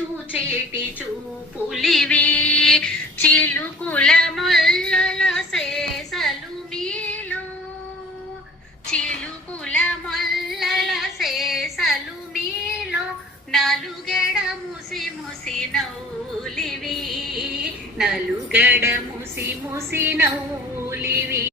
చూచేటి చూపులివి చిలుకుల మొల్లల సేసలు మీలో చిలుకుల మొల్లల సేసలు మీలో నలుగెడ ముసి ముసి నవ్వులివి నలుగడ ముసి ముసి నవ్వులివి